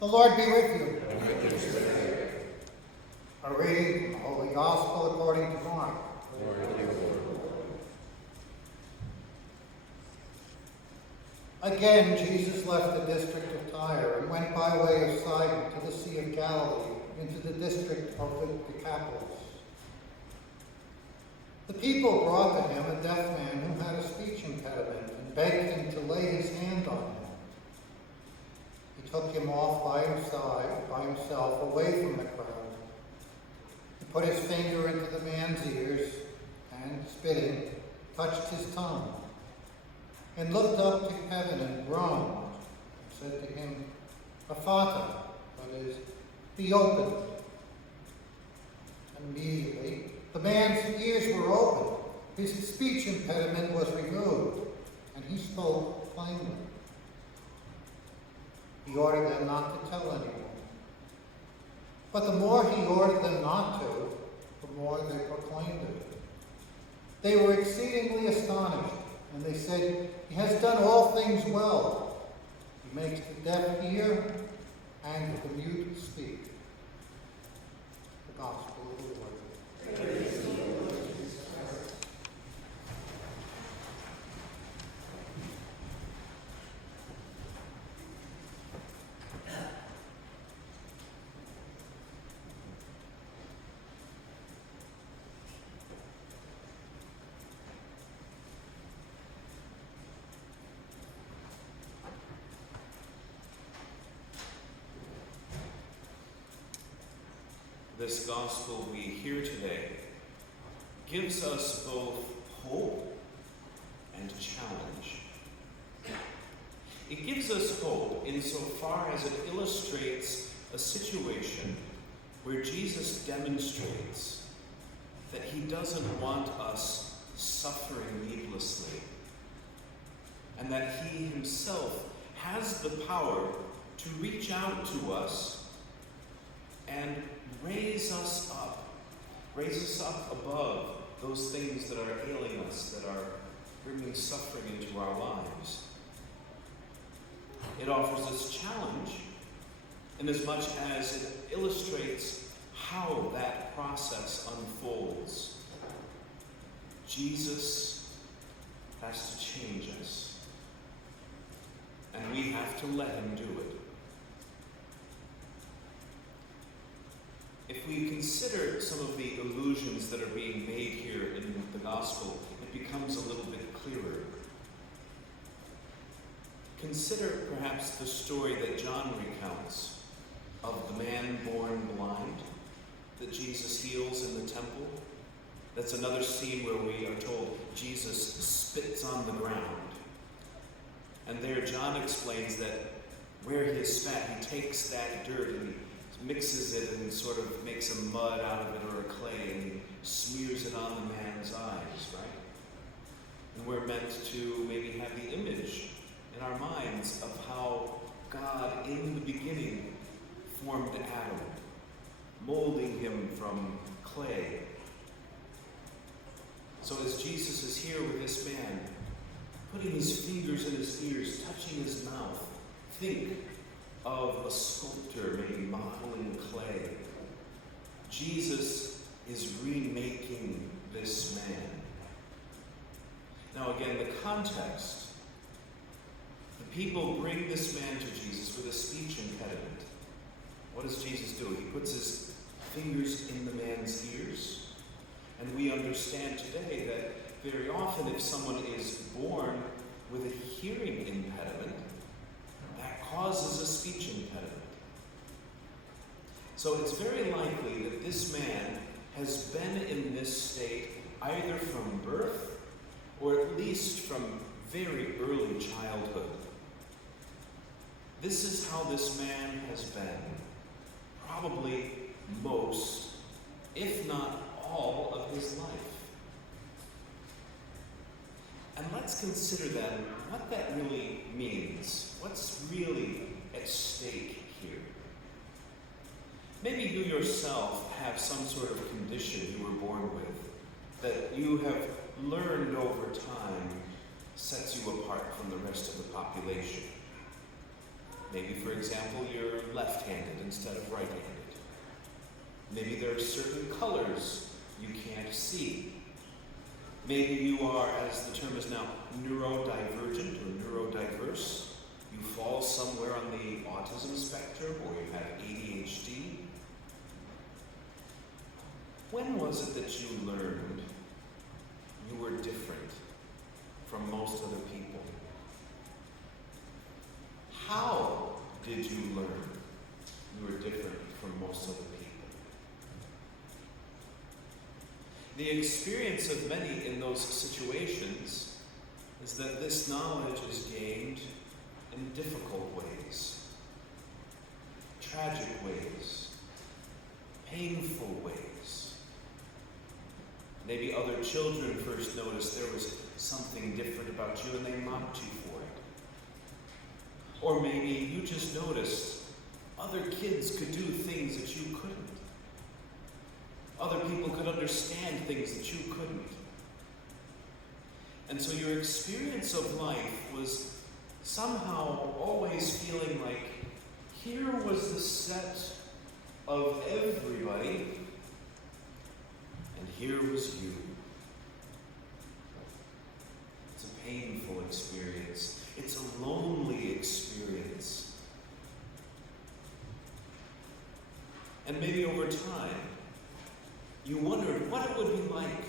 The Lord be with you. A reading from the Holy Gospel according to Mark. Again, Jesus left the district of Tyre and went by way of Sidon to the Sea of Galilee, into the district of the Decapolis. The people brought to him a deaf man who had a speech impediment and begged him to lay his hand on him. He took him off by himself, away from the crowd. He put his finger into the man's ears and, spitting, touched his tongue, and looked up to heaven and groaned, and said to him, "Ephphatha," that is, "be opened." And immediately the man's ears were opened, his speech impediment was removed, and he spoke plainly. He ordered them not to tell anyone. But the more he ordered them not to, the more they proclaimed it. They were exceedingly astonished, and they said, "He has done all things well. He makes the deaf hear and the mute speak." The Gospel of the Lord. Praise to you, Lord Jesus Christ. This gospel we hear today gives us both hope and challenge. It gives us hope insofar as it illustrates a situation where Jesus demonstrates that he doesn't want us suffering needlessly, and that he himself has the power to reach out to us and raise us up above those things that are ailing us, that are bringing suffering into our lives. It offers us challenge inasmuch as it illustrates how that process unfolds. Jesus has to change us, and we have to let him do it. If we consider some of the allusions that are being made here in the gospel, it becomes a little bit clearer. Consider perhaps the story that John recounts of the man born blind that Jesus heals in the temple. That's another scene where we are told Jesus spits on the ground. And there John explains that where he has spat, he takes that dirt and he mixes it and sort of makes a mud out of it or a clay, and he smears it on the man's eyes, right? And we're meant to maybe have the image in our minds of how God in the beginning formed Adam, molding him from clay. So as Jesus is here with this man, putting his fingers in his ears, touching his mouth, think of a sculptor maybe modeling clay. Jesus is remaking this man. Now again, the context. The people bring this man to Jesus with a speech impediment. What does Jesus do? He puts his fingers in the man's ears. And we understand today that very often if someone is born with a hearing impediment, that causes a speech impediment. So it's very likely that this man has been in this state either from birth or at least from very early childhood. This is how this man has been, probably most, if not all, of his life. And let's consider then what that really means. What's really at stake here? Maybe you yourself have some sort of condition you were born with that you have learned over time sets you apart from the rest of the population. Maybe, for example, you're left-handed instead of right-handed. Maybe there are certain colors you can't see. Maybe you are, as the term is now, neurodivergent or neurodiverse. You fall somewhere on the autism spectrum, or you have ADHD. When was it that you learned you were different from most other people? How did you learn you were different from most other people? The experience of many in those situations is that this knowledge is gained in difficult ways, tragic ways, painful ways. Maybe other children first noticed there was something different about you and they mocked you for it. Or maybe you just noticed other kids could do things that you couldn't. Other people could understand things that you couldn't. And so your experience of life was somehow always feeling like here was the set of everybody, and here was you. It's a painful experience. It's a lonely experience. And maybe over time, you wondered what it would be like.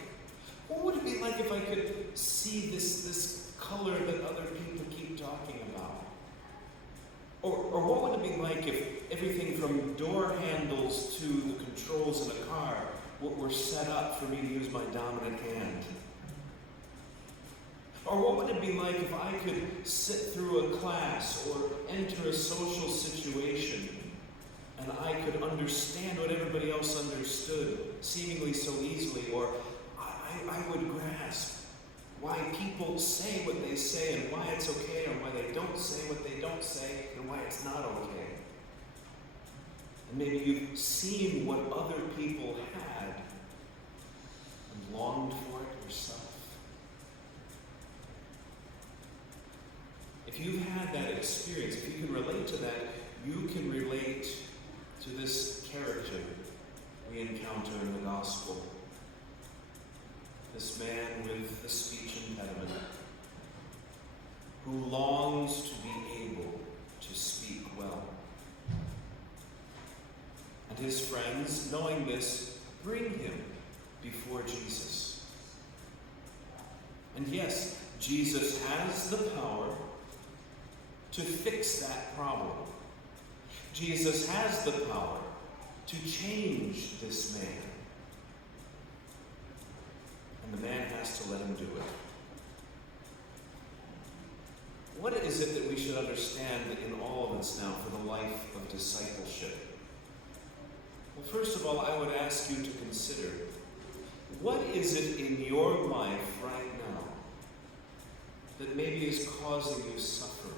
What would it be like if I could see this color that other people keep talking about? Or what would it be like if everything from door handles to the controls in a car were set up for me to use my dominant hand? Or what would it be like if I could sit through a class or enter a social situation and I could understand what everybody else understood seemingly so easily, or I would grasp why people say what they say and why it's okay, or why they don't say what they don't say and why it's not okay. And maybe you've seen what other people had and longed for it yourself. If you've had that experience, if you can relate to that, you can relate to this character we encounter in the gospel. This man with a speech impediment who longs to be able to speak well. And his friends, knowing this, bring him before Jesus. And yes, Jesus has the power to fix that problem. Jesus has the power to change this man. And the man has to let him do it. What is it that we should understand in all of us now for the life of discipleship? Well, first of all, I would ask you to consider, what is it in your life right now that maybe is causing you suffering?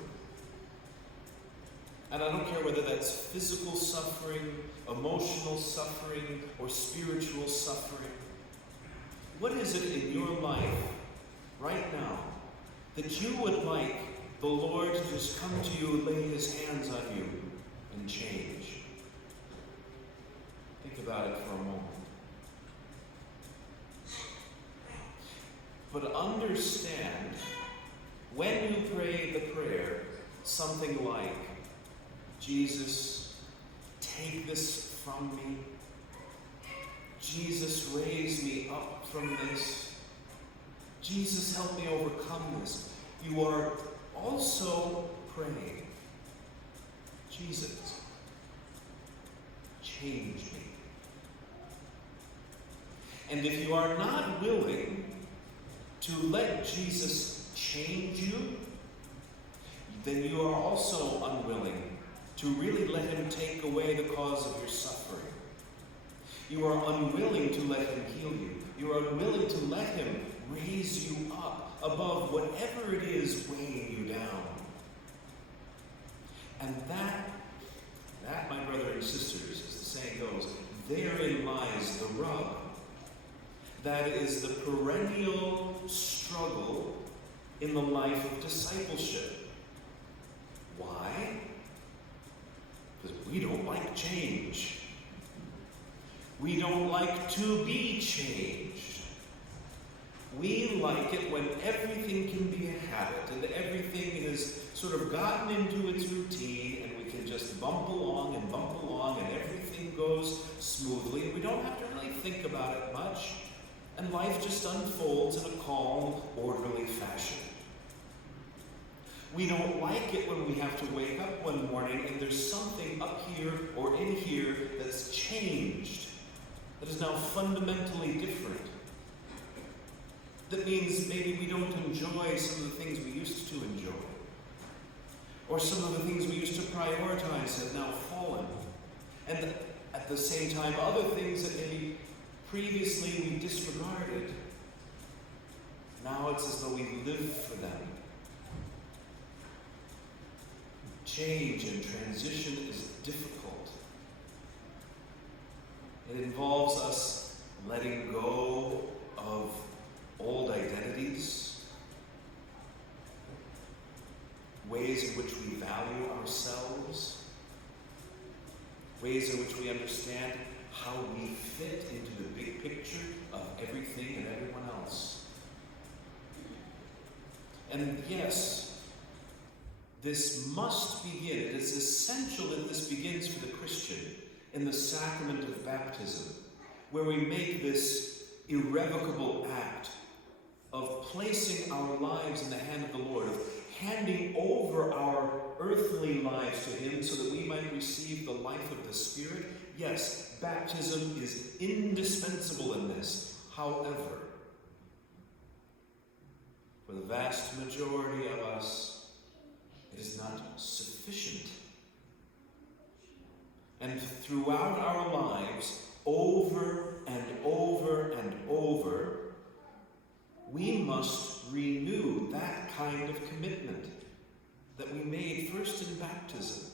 And I don't care whether that's physical suffering, emotional suffering, or spiritual suffering. What is it in your life right now that you would like the Lord to just come to you and lay his hands on you and change? Think about it for a moment. But understand, when you pray the prayer, something like, Jesus, take this from me. Jesus, raise me up from this. Jesus, help me overcome this. You are also praying, Jesus, change me. And if you are not willing to let Jesus change you, then you are also unwilling to really let him take away the cause of your suffering. You are unwilling to let him heal you. You are unwilling to let him raise you up above whatever it is weighing you down. And that, my brother and sisters, as the saying goes, therein lies the rub. That is the perennial struggle in the life of discipleship. Why? we don't like change. We don't like to be changed. We like it when everything can be a habit and everything has sort of gotten into its routine and we can just bump along and everything goes smoothly. We don't have to really think about it much, and life just unfolds in a calm, orderly fashion. We don't like it when we have to wake up one morning and there's something up here or in here that's changed, that is now fundamentally different. That means maybe we don't enjoy some of the things we used to enjoy. Or some of the things we used to prioritize have now fallen. And at the same time, other things that maybe previously we disregarded, now it's as though we live for them. Change and transition is difficult. It involves us letting go of old identities, ways in which we value ourselves, ways in which we understand how we fit into the big picture of everything and everyone else. And yes, this must begin, it is essential that this begins for the Christian in the sacrament of baptism, where we make this irrevocable act of placing our lives in the hand of the Lord, of handing over our earthly lives to Him so that we might receive the life of the Spirit. Yes, baptism is indispensable in this. However, for the vast majority of us, it is not sufficient. And throughout our lives, over and over and over, we must renew that kind of commitment that we made first in baptism,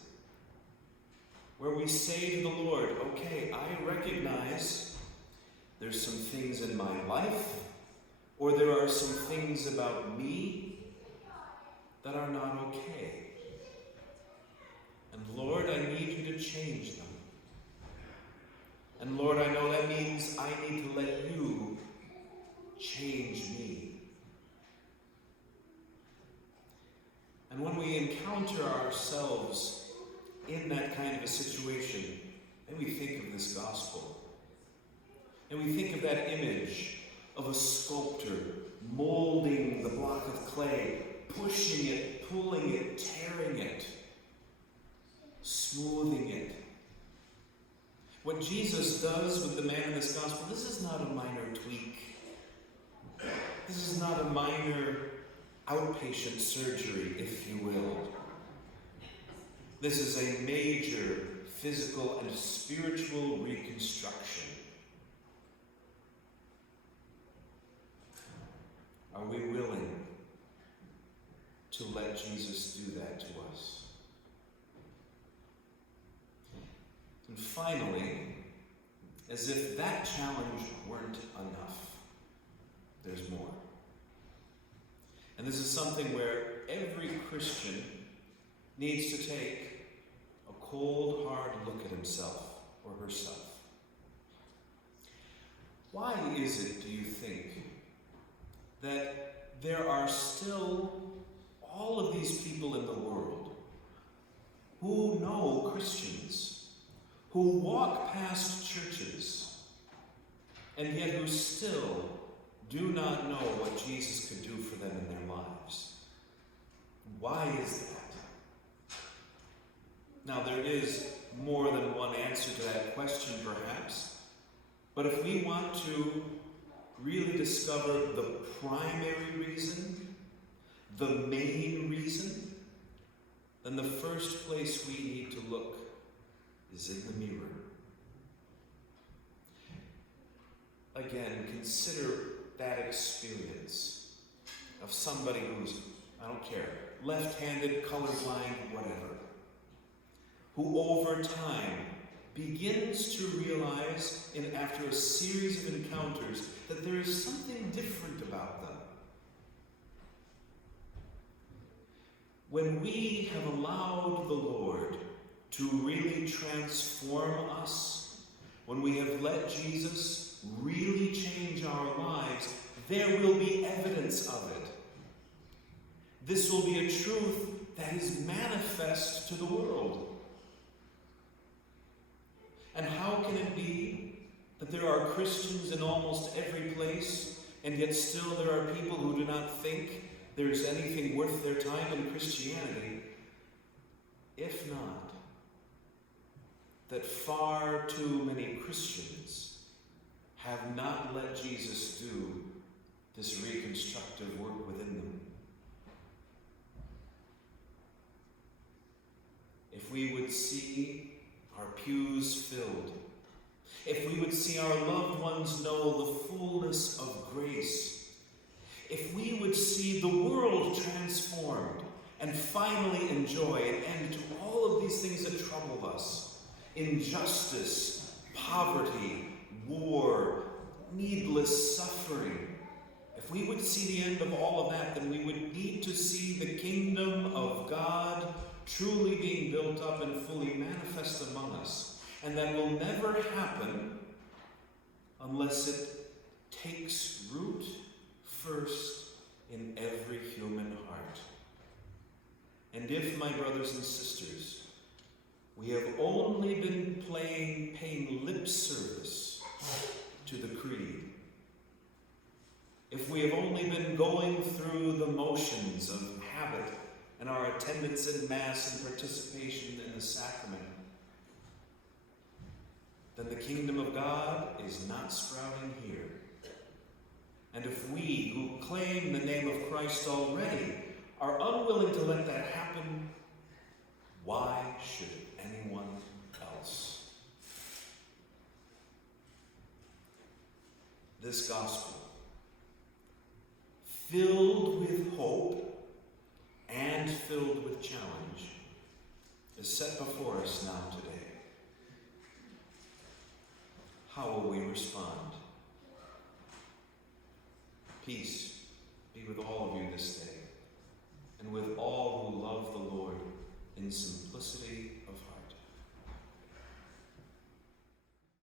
where we say to the Lord, okay, I recognize there's some things in my life, or there are some things about me that are not okay. And Lord, I need you to change them. And Lord, I know that means I need to let you change me. And when we encounter ourselves in that kind of a situation, then we think of this gospel. And we think of that image of a sculptor molding the block of clay, pushing it, pulling it, tearing it, smoothing it. What Jesus does with the man in this gospel, this is not a minor tweak. This is not a minor outpatient surgery, if you will. This is a major physical and spiritual reconstruction. Are we willing to let Jesus do that to us? And finally, as if that challenge weren't enough, there's more. And this is something where every Christian needs to take a cold, hard look at himself or herself. Why is it, do you think, that there are still all of these people in the world who know Christians, who walk past churches, and yet who still do not know what Jesus could do for them in their lives? Why is that? Now, there is more than one answer to that question, perhaps, but if we want to really discover the primary reason, the main reason, then the first place we need to look is in the mirror. Again, consider that experience of somebody who's, I don't care, left-handed, colorblind, whatever, who over time begins to realize, after a series of encounters, that there is something different about them. When we have allowed the Lord to really transform us, when we have let Jesus really change our lives, there will be evidence of it. This will be a truth that is manifest to the world. And how can it be that there are Christians in almost every place, and yet still there are people who do not think there's anything worth their time in Christianity? If not, that far too many Christians have not let Jesus do this reconstructive work within them. If we would see our pews filled, if we would see our loved ones know the fullness of grace, if we would see the world transformed and finally enjoy an end to all of these things that trouble us, injustice, poverty, war, needless suffering, if we would see the end of all of that, then we would need to see the kingdom of God truly being built up and fully manifest among us. And that will never happen unless it takes root first in every human heart. And if, my brothers and sisters, we have only been paying lip service to the creed, if we have only been going through the motions of habit and our attendance in Mass and participation in the sacrament, then the kingdom of God is not sprouting here. And if we who claim the name of Christ already are unwilling to let that happen, why should anyone else? This gospel, filled with hope and filled with challenge, is set before us now today. How will we respond? Peace be with all of you this day, and with all who love the Lord in simplicity.